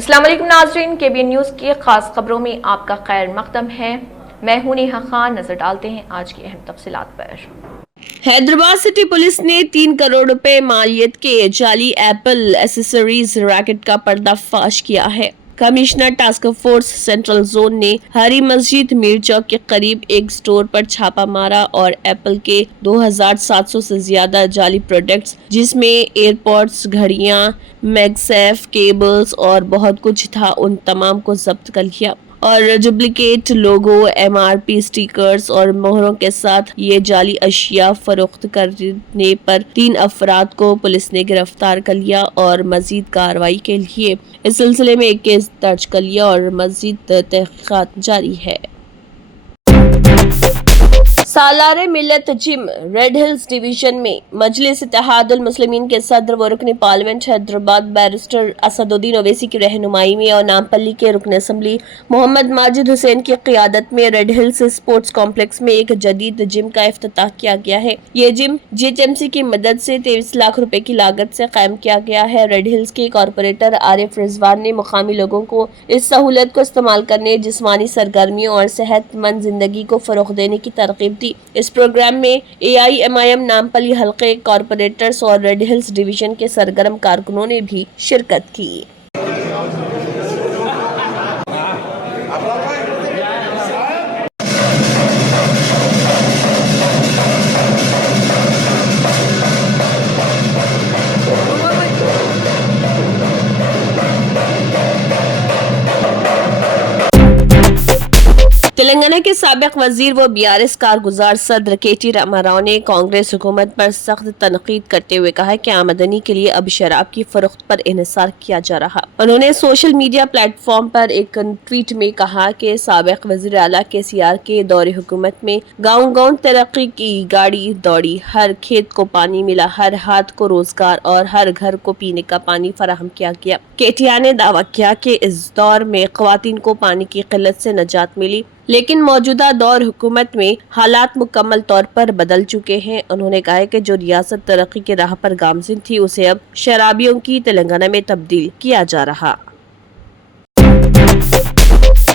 अस्सलाम वालेकुम नाज़रीन, KBN न्यूज़ की खास खबरों में आपका खैर मकदम है। मैं हूं नेहा खान। नजर डालते हैं आज की अहम तफसीलात पर। हैदराबाद सिटी पुलिस ने 3 करोड़ रुपए मालियत के जाली एप्पल एसेसरीज रैकेट का पर्दाफाश किया है। Commissioner task force central zone ने हरी मस्जिद मीर चौक के करीब एक स्टोर पर छापा मारा और एप्पल के 2700 से ज्यादा जाली प्रोडक्ट्स जिसमें एयरपॉड्स, घड़ियां, मैगसेफ, केबल्स और बहुत कुछ था, उन तमाम को जब्त कर लिया और डुप्लीकेट लोगो, MRP स्टिकर्स और मोहरों के साथ ये जाली अशिया फरोख्त करने पर 3 अफराद को पुलिस ने गिरफ्तार कर लिया और मजीद कार्रवाई के लिए इस सिलसिले में एक केस दर्ज कर लिया और मजीद तहकीकात जारी है। सालारे मिल्लत जिम रेड हिल्स डिवीजन में मजलिस इत्तेहादुल मुस्लिमीन के सदर व रुकन पार्लियामेंट हैदराबाद बैरिस्टर असदुद्दीन ओवैसी की रहनुमाई में और नामपल्ली के रुकन असम्बली मोहम्मद माजिद हुसैन की क़ियादत में रेड हिल्स स्पोर्ट्स कॉम्प्लेक्स में एक जदीद जिम का इफ्तिताह किया गया है। ये जिम GHMC की मदद से 23 लाख रुपए की लागत से कायम किया गया है। रेड हिल्स के कॉरपोरेटर आरिफ रिजवान ने मुकामी लोगों को इस सहूलत को इस्तेमाल करने, जिस्मानी सरगर्मियों और सेहतमंद जिंदगी को फरोग़ देने की तरगीब दी। इस प्रोग्राम में AIMIM नामपल्ली हल्के कॉरपोरेटर्स और रेड हिल्स डिवीजन के सरगर्म कारकुनों ने भी शिरकत की। तेलंगाना के साबिक वजीर व BRS कारगुजार सदर KT रामाराव ने कांग्रेस हुकूमत पर सख्त तनकीद करते हुए कहा कि आमदनी के लिए अब शराब की फरोख्त पर इन्हिसार किया जा रहा। उन्होंने सोशल मीडिया प्लेटफॉर्म पर एक ट्वीट में कहा कि साबिक वजीर आला KCR के दौरे हुकूमत में गाँव-गाँव तरक्की की गाड़ी दौड़ी, हर खेत को पानी मिला, हर हाथ को रोजगार और हर घर को पीने का पानी फराहम किया गया। KTR ने दावा किया कि इस दौर में ख्वातीन को पानी की किल्लत से निजात मिली, लेकिन मौजूदा दौर हुकूमत में हालात मुकम्मल तौर पर बदल चुके हैं। उन्होंने कहा कि जो रियासत तरक्की के राह पर गामजिन थी, उसे अब शराबियों की तेलंगाना में तब्दील किया जा रहा।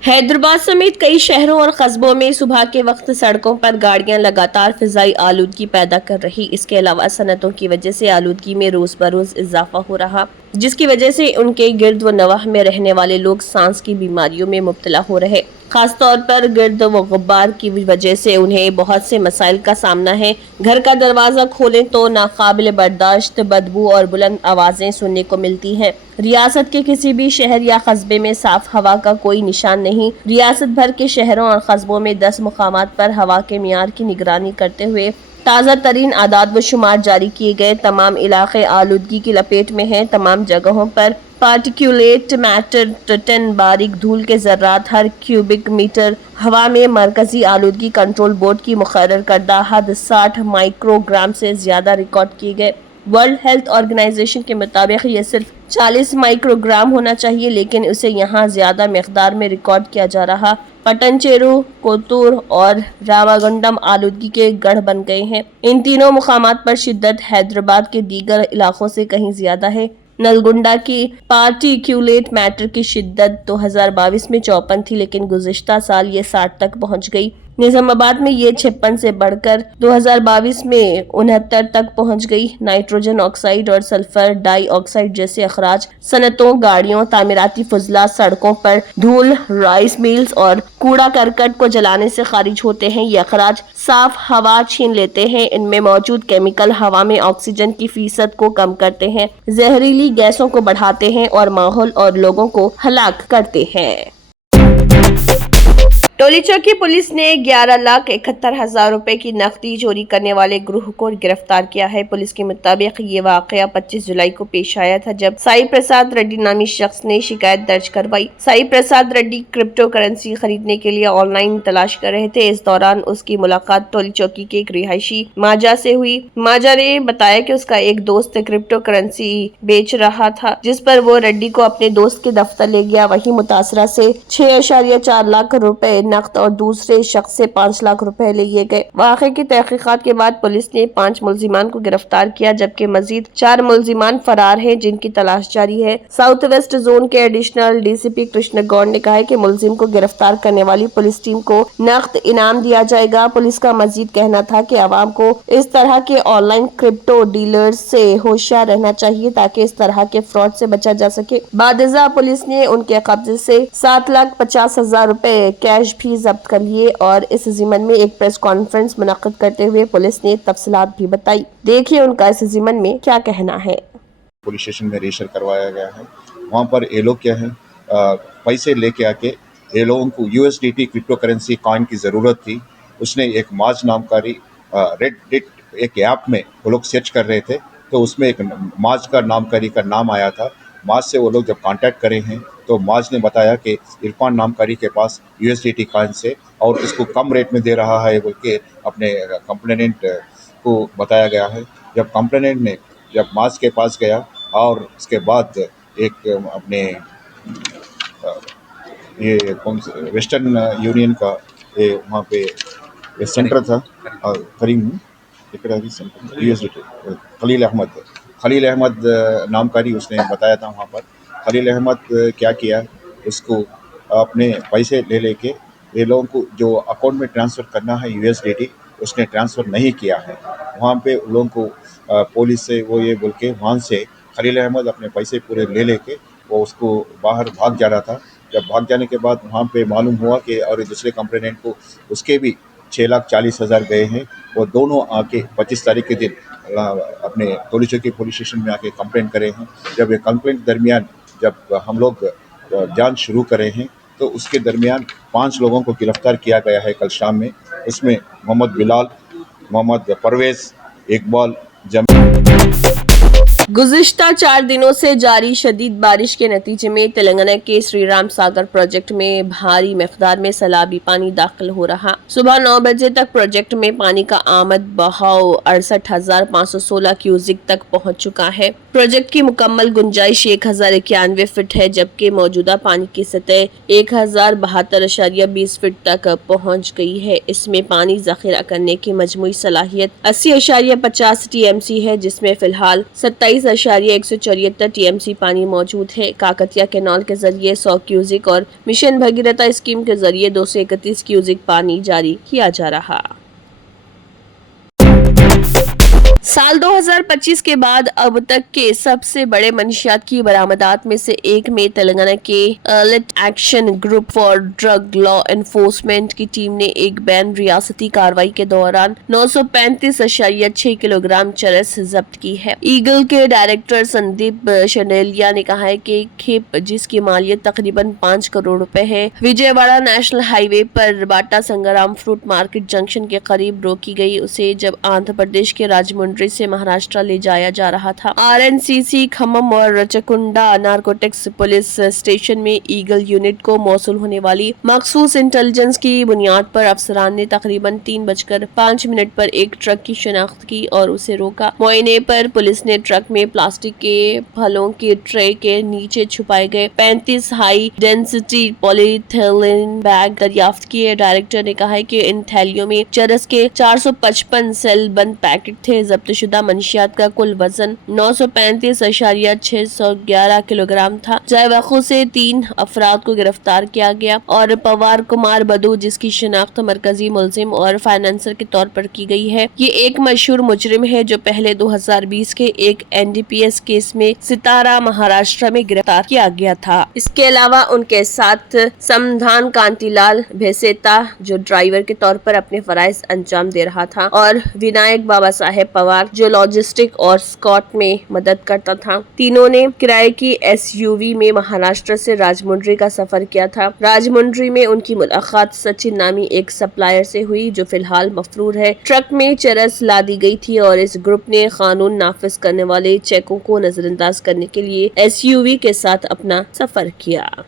हैदराबाद समेत कई शहरों और कस्बों में सुबह के वक्त सड़कों पर गाड़ियां लगातार फिजाई आलूदगी पैदा कर रही। इसके अलावा सनतों की वजह से आलूदगी में रोज बरोज इजाफा हो रहा, जिसकी वजह से उनके गिर्द व नवाह में रहने वाले लोग सांस की बीमारियों में मुब्तला हो रहे। खास तौर पर गिर्द व गुब्बार की वजह से उन्हें बहुत से मसाइल का सामना है। घर का दरवाजा खोलें तो नाकाबिल बर्दाश्त बदबू और बुलंद आवाजें सुनने को मिलती हैं। रियासत के किसी भी शहर या कस्बे में साफ हवा का कोई निशान नहीं। रियासत भर के शहरों और कस्बों में 10 मुकामात पर हवा के मियार की निगरानी करते हुए ताज़ा तरीन आदाद व शुमार जारी किए गए। तमाम इलाके आलूदगी की लपेट में हैं। तमाम जगहों पर पार्टिकुलेट मैटर टन बारीक धूल के जर्रात हर क्यूबिक मीटर हवा में मरकजी आलूदगी कंट्रोल बोर्ड की मुकर्रर करदा हद 60 माइक्रोग्राम से ज्यादा रिकॉर्ड किए गए। वर्ल्ड हेल्थ ऑर्गेनाइजेशन के मुताबिक ये सिर्फ 40 माइक्रोग्राम होना चाहिए, लेकिन उसे यहाँ ज्यादा मिकदार में रिकॉर्ड किया जा रहा। पटनचेरू, कोतूर और रामागुंडम आलूदगी के गढ़ बन गए हैं। इन तीनों मुकामात पर शिद्दत हैदराबाद के दीगर इलाकों से कहीं ज्यादा है। नलगुंडा की पार्टिक्यूलेट मैटर की शिद्दत 2022 में 54 थी, लेकिन गुज़िश्ता साल ये 60 तक पहुंच गई। निजामाबाद में ये 56 से बढ़कर 2022 में 69 तक पहुंच गई। नाइट्रोजन ऑक्साइड और सल्फर डाई ऑक्साइड जैसे अखराज सनतों, गाड़ियों, तामीराती फजला, सड़कों पर धूल, राइस मिल्स और कूड़ा करकट को जलाने से खारिज होते हैं। ये अखराज साफ हवा छीन लेते हैं। इनमें मौजूद केमिकल हवा में ऑक्सीजन की फीसद को कम करते हैं, जहरीली गैसों को बढ़ाते हैं और माहौल और लोगों को हलाक करते हैं। टोली चौकी पुलिस ने 11,71,000 रुपए की नकदी चोरी करने वाले ग्रुप को गिरफ्तार किया है। पुलिस के मुताबिक ये वाकया 25 जुलाई को पेश आया था, जब साई प्रसाद रेड्डी नामी शख्स ने शिकायत दर्ज करवाई। साई प्रसाद रेड्डी क्रिप्टो करेंसी खरीदने के लिए ऑनलाइन तलाश कर रहे थे। इस दौरान उसकी मुलाकात टोली चौकी के एक रिहायशी माजा से हुई। माजा ने बताया कि उसका एक दोस्त क्रिप्टो करेंसी बेच रहा था, जिस पर वो रेड्डी को अपने दोस्त के दफ्तर ले गया। वहीं मुतासरा से 6.4 लाख रुपए नकद और दूसरे शख्स से 5 लाख रुपए लिए गए। वाक़े की तहकीकात के बाद पुलिस ने 5 मुलजिमान को गिरफ्तार किया, जबकि मजीद 4 मुलजिमान फरार हैं, जिनकी तलाश जारी है। साउथ वेस्ट जोन के एडिशनल डीसीपी कृष्ण गौड़ ने कहा है कि मुलजिम को गिरफ्तार करने वाली पुलिस टीम को नकद इनाम दिया जाएगा। पुलिस का मजीद कहना था कि आवाम को इस तरह के ऑनलाइन क्रिप्टो डीलर्स से होशियार रहना चाहिए ताकि इस तरह के फ्रॉड से बचा जा सके। बादशाह पुलिस ने उनके कब्जे से 7,50,000 रुपए कैश भी जब्त कर लिए और इस जिमन में एक प्रेस कॉन्फ्रेंस मुनक्किद करते हुए पुलिस ने तफसीलात भी बताई। देखिए उनका इस जिमन में क्या कहना है। पुलिस स्टेशन में रजिस्टर करवाया गया है। वहाँ पर ये लोग क्या है, पैसे लेके आके ये लोगों को USDT क्रिप्टो करेंसी कॉइन की ज़रूरत थी। उसने एक माज नामकारी रेडिट एक ऐप में वो लोग सर्च कर रहे थे, तो उसमें एक माज का नामकारी का नाम आया था। माज से वो लोग जब कांटेक्ट करे हैं तो माज ने बताया कि इरफान नामकारी के पास USDT कॉइन से और इसको कम रेट में दे रहा है बोल के अपने कंप्लेनेंट को बताया गया है। जब कंप्लेनेंट ने जब माज के पास गया और उसके बाद एक अपने ये कौन से वेस्टर्न यूनियन का ये वहाँ पे ये सेंटर था करीम USDT खलील अहमद नामकारी उसने बताया था। वहाँ पर खलील अहमद क्या किया, उसको अपने पैसे ले लेके ये लोगों को जो अकाउंट में ट्रांसफ़र करना है USDT उसने ट्रांसफ़र नहीं किया है। वहाँ पे उन लोगों को पुलिस से वो ये बोल के वहाँ से खलील अहमद अपने पैसे पूरे ले लेके वो उसको बाहर भाग जा रहा था। जब भाग जाने के बाद वहाँ पे मालूम हुआ कि और दूसरे कंप्लेनेंट को उसके भी 6,40,000 गए हैं। वो दोनों आके 25 तारीख के दिन अपने टोली चौकी पुलिस स्टेशन में आके कंप्लेंट करे हैं। जब ये कंप्लेंट दरमियान जब हम लोग जांच शुरू करे हैं तो उसके दरमियान 5 लोगों को गिरफ्तार किया गया है कल शाम में। उसमें मोहम्मद बिलाल, मोहम्मद परवेज़, इकबाल, गुज़िश्ता 4 दिनों से जारी शदीद बारिश के नतीजे में तेलंगाना के श्रीराम सागर प्रोजेक्ट में भारी मिक़दार में सैलाबी पानी दाखिल हो रहा। सुबह 9 बजे तक प्रोजेक्ट में पानी का आमद बहाव 68,516 क्यूसिक तक पहुंच चुका है। प्रोजेक्ट की मुकम्मल गुंजाइश 1,091 फीट है, जबकि मौजूदा पानी की सतह 1,072.20 फीट तक पहुँच गई है। इसमें पानी ज़ख़ीरा करने की मजमूई सलाहियत 80.50 TMC है, जिसमें फिलहाल 27.174 TMC पानी मौजूद है। काकतिया कैनाल के जरिए 100 क्यूसिक और मिशन भगीरथा स्कीम के जरिए 231 क्यूसिक पानी जारी किया जा रहा। साल 2025 के बाद अब तक के सबसे बड़े मंशियात की बरामदात में से एक में तेलंगाना के elite action group for drug law enforcement की टीम ने एक बैन रियासती कार्रवाई के दौरान 935.6 किलोग्राम चरस जब्त की है। ईगल के डायरेक्टर संदीप शंडेलिया ने कहा है कि खेप जिसकी मालियत तकरीबन 5 करोड़ रुपए है, विजयवाड़ा नेशनल हाईवे पर बाटा संग्राम फ्रूट मार्केट जंक्शन के करीब रोकी गई। उसे जब आंध्र प्रदेश के राजमुंड्री से महाराष्ट्र ले जाया जा रहा था। RNCC खम्मम और रचकुंडा नारकोटिक्स पुलिस स्टेशन में ईगल यूनिट को मौसूल होने वाली मखसूस इंटेलिजेंस की बुनियाद पर अफसरान ने तकरीबन 3:05 पर एक ट्रक की शिनाख्त की और उसे रोका। मुआयने पर पुलिस ने ट्रक में प्लास्टिक के फलों के ट्रे के नीचे छुपाए गए 35 हाई डेंसिटी पॉलीथिलीन बैग दरियाफ्त किए। डायरेक्टर ने कहा है कि इन थैलियों में चरस के 455 सेल बंद पैकेट थे। जब्तशुदा मंशियात का कुल वजन 935.611 किलोग्राम था। जायवखू से 3 अफराद को गिरफ्तार किया गया और पवार कुमार बदू, जिसकी शिनाख्त मरकजी मुलजिम और फाइनेंसर के तौर पर की गई है। ये एक मशहूर मुजरिम है जो पहले 2020 के एक NDPS केस में सितारा महाराष्ट्र में गिरफ्तार किया गया था। इसके अलावा उनके साथ समधान कांतिलाल भेसेता, जो ड्राइवर के तौर पर अपने फराइज अंजाम दे रहा था, और विनायक बाबा साहेब पवार, जो लॉजिस्टिक और स्कॉट में मदद करता था। तीनों ने किराए की SUV में महाराष्ट्र से राजमुंड्री का सफर किया था। राजमुंड्री में उनकी मुलाकात सचिन नामी एक सप्लायर से हुई, जो फिलहाल मफरूर है। ट्रक में चरस लादी गई थी और इस ग्रुप ने कानून नाफिज करने वाले चेकों को नजरअंदाज करने के लिए SUV के साथ अपना सफर किया।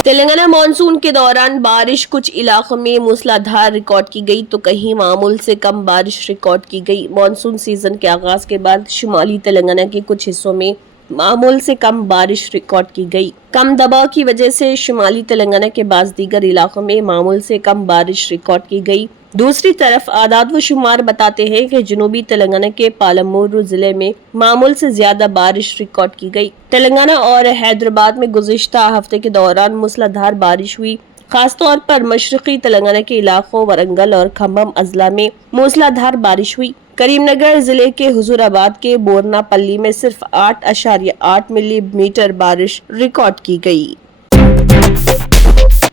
तेलंगाना मॉनसून के दौरान बारिश कुछ इलाकों में मूसलाधार रिकॉर्ड की गई तो कहीं मामूल से कम बारिश रिकॉर्ड की गई। मॉनसून सीजन के आगाज के बाद शुमाली तेलंगाना के कुछ हिस्सों में मामूल से कम बारिश रिकॉर्ड की गई। कम दबाव की वजह से शुमाली तेलंगाना के बाद दीगर इलाकों में मामूल से कम बारिश रिकॉर्ड की गई। दूसरी तरफ आदाद व शुमार बताते हैं कि जनूबी तेलंगाना के पालमूर जिले में मामूल से ज्यादा बारिश रिकॉर्ड की गई। तेलंगाना और हैदराबाद में गुज़िश्ता हफ्ते के दौरान मूसलाधार बारिश हुई। खासतौर पर मशरकी तेलंगाना के इलाकों वरंगल और खम्भम अजला में मूसलाधार बारिश हुई। करीमनगर जिले के हुजूराबाद के बोरनापल्ली में सिर्फ 8.8 मिलीमीटर बारिश रिकॉर्ड की गई।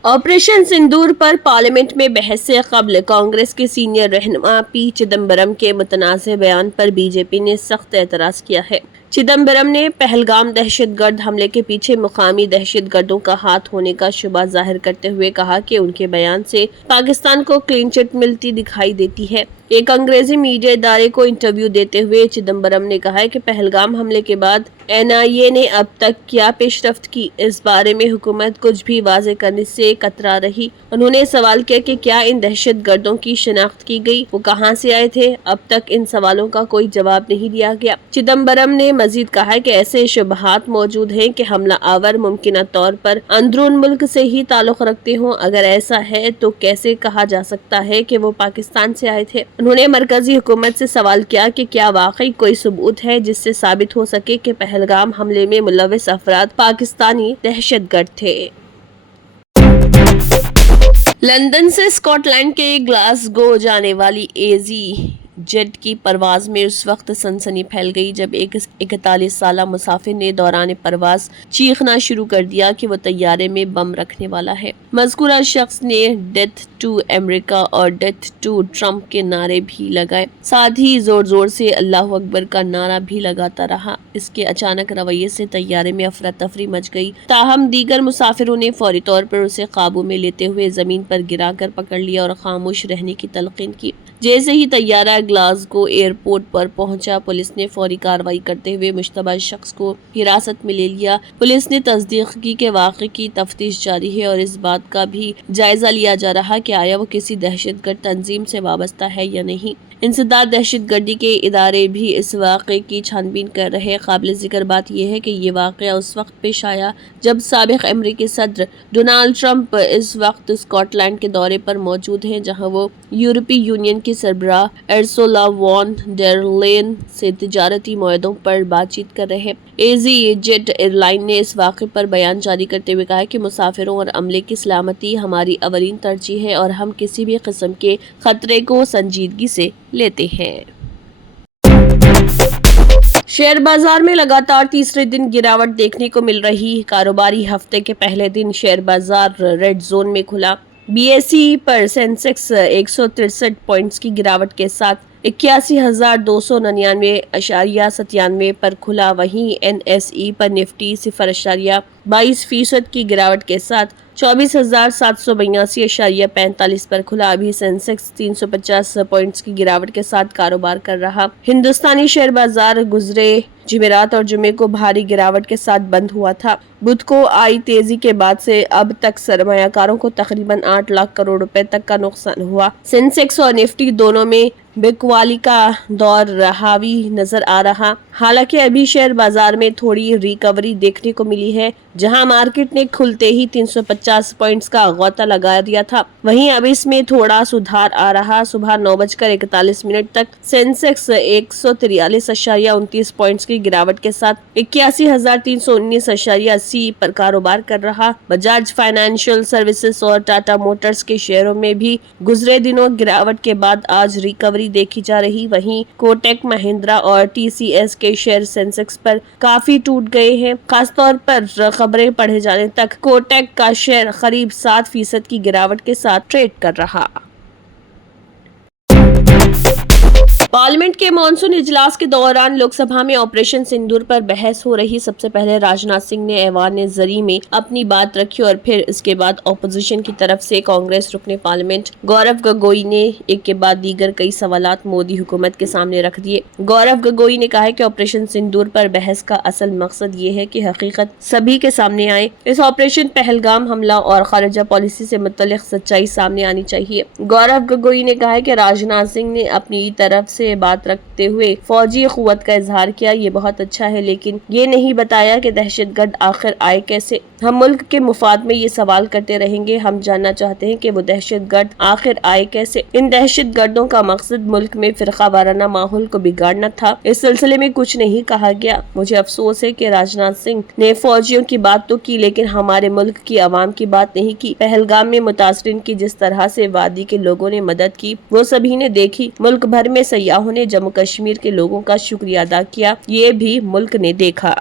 ऑपरेशन सिंदूर पर पार्लियामेंट में बहस से कबल कांग्रेस के सीनियर रहनुमा पी चिदम्बरम के मुतनाज़ बयान पर बीजेपी ने सख्त एतराज किया है। चिदम्बरम ने पहलगाम दहशतगर्द हमले के पीछे मुकामी दहशतगर्दों का हाथ होने का शुबा जाहिर करते हुए कहा कि उनके बयान से पाकिस्तान को क्लीन चिट मिलती दिखाई देती है। एक अंग्रेजी मीडिया इदारे को इंटरव्यू देते हुए चिदम्बरम ने कहा है कि पहलगाम हमले के बाद NIA ने अब तक क्या पेशरफ्त की, इस बारे में हुकूमत कुछ भी वाजे करने से कतरा रही। उन्होंने सवाल किया कि क्या इन दहशतगर्दों की शिनाख्त की गई, वो कहां से आए थे। अब तक इन सवालों का कोई जवाब नहीं दिया गया। चिदम्बरम ने मजीद कहा है कि ऐसे शुबहात मौजूद हैं कि हमला आवर मुमकिन तौर पर अंदरून मुल्क से ही ताल्लुक रखते हों। अगर ऐसा है तो कैसे कहा जा सकता है कि वो पाकिस्तान से आए थे। उन्होंने मरकजी हुकूमत से सवाल किया कि क्या वाकई कोई सबूत है जिससे साबित हो सके कि पहलगाम हमले में मुलव्विस अफराद पाकिस्तानी दहशतगर्द थे। लंदन से स्कॉटलैंड के ग्लासगो जाने वाली AZ जेट की परवाज में उस वक्त सनसनी फैल गई जब एक 41 साला मुसाफिर ने दौरान परवाज चीखना शुरू कर दिया कि वो तैयारे में बम रखने वाला है। मज़कूरा शख्स ने डेथ टू अमेरिका और डेथ टू ट्रंप के नारे भी लगाए, साथ ही जोर जोर से अल्लाह अकबर का नारा भी लगाता रहा। इसके अचानक रवैये से तैयारे में अफरा तफरी मच गई। ताहम दीगर मुसाफिरों ने फौरी तौर पर उसे काबू में लेते हुए जमीन पर गिरा कर पकड़ लिया और खामोश रहने की तलकीन की। जैसे ही तैयारा ग्लासगो एयरपोर्ट पर पहुंचा, पुलिस ने फौरी कार्रवाई करते हुए मुश्तबा शख्स को हिरासत में ले लिया। पुलिस ने तस्दीक की कि वाक़े की तफ्तीश जारी है और इस बात का भी जायजा लिया जा रहा कि आया वो किसी दहशतगर्द तंजीम से वाबस्ता है या नहीं। इंसदाद दहशतगर्दी के इदारे भी इस वाक़े की छानबीन कर रहे। काबिल ज़िक्र बात यह है कि ये वाक़या उस वक्त पेश आया जब साबिक़ अमरीकी सदर डोनाल्ड ट्रंप इस वक्त स्कॉटलैंड के दौरे पर मौजूद हैं, जहां वो यूरोपीय यूनियन की सरबराह उर्सुला वॉन डेर लेन से तिजारती मुआहदों पर बातचीत कर रहे हैं। AZ जेट एयरलाइन ने इस वाक़े पर बयान जारी करते हुए कहा कि मुसाफिरों और अमले की सलामती हमारी अवलीन तरजीह है और हम किसी भी किस्म के खतरे को संजीदगी से लेते हैं। शेयर बाजार में लगातार तीसरे दिन गिरावट देखने को मिल रही। कारोबारी हफ्ते के पहले दिन शेयर बाजार रेड जोन में खुला। BSE पर सेंसेक्स 163 पॉइंट्स की गिरावट के साथ 81,299.97 पर खुला। वहीं NSE पर निफ्टी 0.22% की गिरावट के साथ 24,782.45 पर खुला। अभी सेंसेक्स 350 पॉइंट्स की गिरावट के साथ कारोबार कर रहा। हिंदुस्तानी शेयर बाजार गुजरे जुमेरात और जुमे को भारी गिरावट के साथ बंद हुआ था। बुध को आई तेजी के बाद से अब तक सरमायाकारों को तकरीबन 8 लाख करोड़ रुपए तक का नुकसान हुआ। सेंसेक्स और निफ्टी दोनों में बिकवाली का दौर हावी नजर आ रहा। हालांकि अभी शेयर बाजार में थोड़ी रिकवरी देखने को मिली है, जहां मार्केट ने खुलते ही 350 पॉइंट्स का गौता लगा दिया था। वहीं अब इसमें थोड़ा सुधार आ रहा। सुबह 9:41 तक सेंसेक्स 143.29 पॉइंट्स की गिरावट के साथ 81,319.80 पर कारोबार कर रहा। बजाज फाइनेंशियल सर्विसेज और टाटा मोटर्स के शेयरों में भी गुजरे दिनों गिरावट के बाद आज रिकवरी देखी जा रही। वहीं कोटक महिंद्रा और TCS के शेयर सेंसेक्स पर काफी टूट गए हैं। खासतौर पर खबरें पढ़े जाने तक कोटक का शेयर करीब 7% की गिरावट के साथ ट्रेड कर रहा। पार्लियामेंट के मॉनसून इजलास के दौरान लोकसभा में ऑपरेशन सिंदूर पर बहस हो रही। सबसे पहले राजनाथ सिंह ने ऐवान ज़री में अपनी बात रखी और फिर इसके बाद ऑपोजिशन की तरफ से कांग्रेस रुकने पार्लियामेंट गौरव गगोई ने एक के बाद दीगर कई सवालात मोदी हुकूमत के सामने रख दिए। गौरव गगोई ने कहा है कि ऑपरेशन सिंदूर पर बहस का असल मकसद ये है कि हकीकत सभी के सामने आए। इस ऑपरेशन पहलगाम हमला और खारिजा पॉलिसी से मुतल्लिक सच्चाई सामने आनी चाहिए। गौरव गगोई ने कहा है कि राजनाथ सिंह ने अपनी तरफ से से बात रखते हुए फौजी क़ुव्वत का इजहार किया। ये बहुत अच्छा है, लेकिन ये नहीं बताया कि दहशतगर्द आखिर आए कैसे। हम मुल्क के मुफाद में ये सवाल करते रहेंगे। हम जानना चाहते हैं कि वो दहशतगर्द आखिर आए कैसे। इन दहशतगर्दों का मकसद मुल्क में फिरका वाराना माहौल को बिगाड़ना था। इस सिलसिले में कुछ नहीं कहा गया। मुझे अफसोस है कि राजनाथ सिंह ने फौजियों की बात तो की, लेकिन हमारे मुल्क की आवाम की बात नहीं की। पहलगाम में मुतासरीन की जिस तरह से वादी के लोगों ने मदद की वो सभी ने देखी। मुल्क भर में सयाहों ने जम्मू कश्मीर के लोगों का शुक्रिया अदा किया, ये भी मुल्क ने देखा।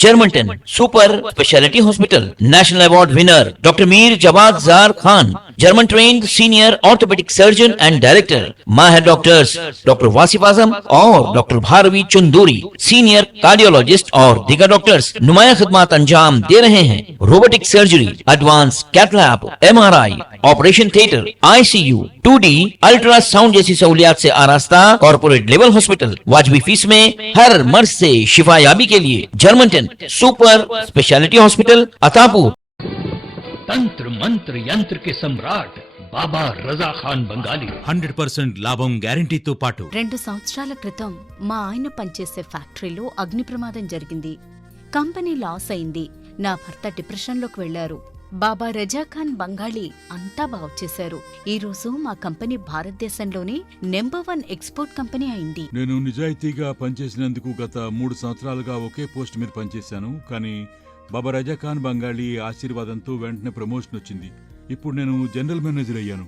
जर्मनटन super speciality hospital national award winner doctor Mir Jawad Jar Khan, German trained senior orthopaedic surgeon and director, माहिर डॉक्टर्स डॉक्टर वासिफ आजम और doctor Bharvi Chanduri, senior cardiologist और दीगर डॉक्टर्स नुमाया खिदमत अंजाम दे रहे हैं। Robotic surgery, advance cath lab, MRI, operation theatre, ICU, 2D ultrasound जैसी सहूलियात से आरास्ता कॉर्पोरेट लेवल हॉस्पिटल। वाजबी फीस में हर मर्ज से शिफायाबी के लिए Germanton super speciality hospital Attapur. तंत्र मंत्र यंत्र के सम्राट బాబా రజా ఖాన్ బంగాలి 100% లాభం గ్యారెంటీతో పాటు 2 సంవత్సరాల క్రితం మా ఆయన పనిచేసే ఫ్యాక్టరీలో అగ్ని ప్రమాదం జరిగింది. కంపెనీ లాస్ అయింది. నా భర్త డిప్రెషన్లోకి వెళ్లారు. బాబా రజా ఖాన్ బంగాళీ అంతా బాగు చేశారు. ఈ రోజు మా కంపెనీ భారతదేశంలోనే నెంబర్ 1 ఎక్స్పోర్ట్ కంపెనీ అయింది. నేను నిజాయితీగా పనిచేసినందుకు గత 3 సంవత్సరాలుగా ఒకే పోస్ట్ మీద పనిచేశాను. కానీ బాబా రజా ఖాన్ బంగాళీ ఆశీర్వాదంతో వెంటనే ప్రమోషన్ వచ్చింది. ఇప్పుడు నేను జనరల్ మేనేజర్ అయ్యాను.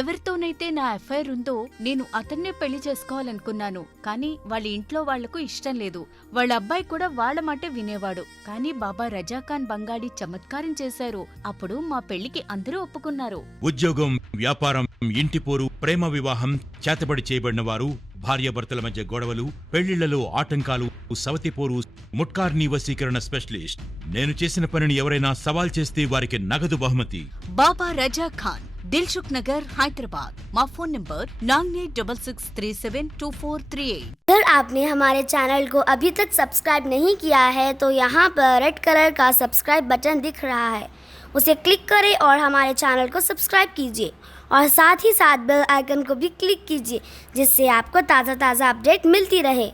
ఎవరితోనైతే నా అఫైర్ ఉందో నేను అతన్నే పెళ్లి చేసుకోవాలనుకున్నాను. కానీ వాళ్ళ ఇంట్లో వాళ్లకు ఇష్టం లేదు. వాళ్ళ అబ్బాయి కూడా వాళ్ళ మాటే వినేవాడు. కానీ బాబా రజాఖాన్ బంగాళీ చమత్కారం చేశారు. అప్పుడు మా పెళ్లికి అందరూ ఒప్పుకున్నారు. ఉద్యోగం, వ్యాపారం, ఇంటి పోరు, ప్రేమ వివాహం, చేతబడి చేయబడిన వారు, భార్యాభర్తల మధ్య గొడవలు, పెళ్లిళ్లలో ఆటంకాలు, సవతిపోరు, ముట్కార్ని వశీకరణ స్పెషలిస్ట్. నేను చేసిన పనిని ఎవరైనా సవాల్ చేస్తే వారికి నగదు బహుమతి. బాబా రజా ఖాన్, दिलसुख नगर, हैदराबाद। माँ फोन नंबर 9866372438। अगर आपने हमारे चैनल को अभी तक सब्सक्राइब नहीं किया है तो यहाँ पर रेड कलर का सब्सक्राइब बटन दिख रहा है, उसे क्लिक करें और हमारे चैनल को सब्सक्राइब कीजिए और साथ ही साथ बेल आइकन को भी क्लिक कीजिए, जिससे आपको ताज़ा अपडेट मिलती रहे।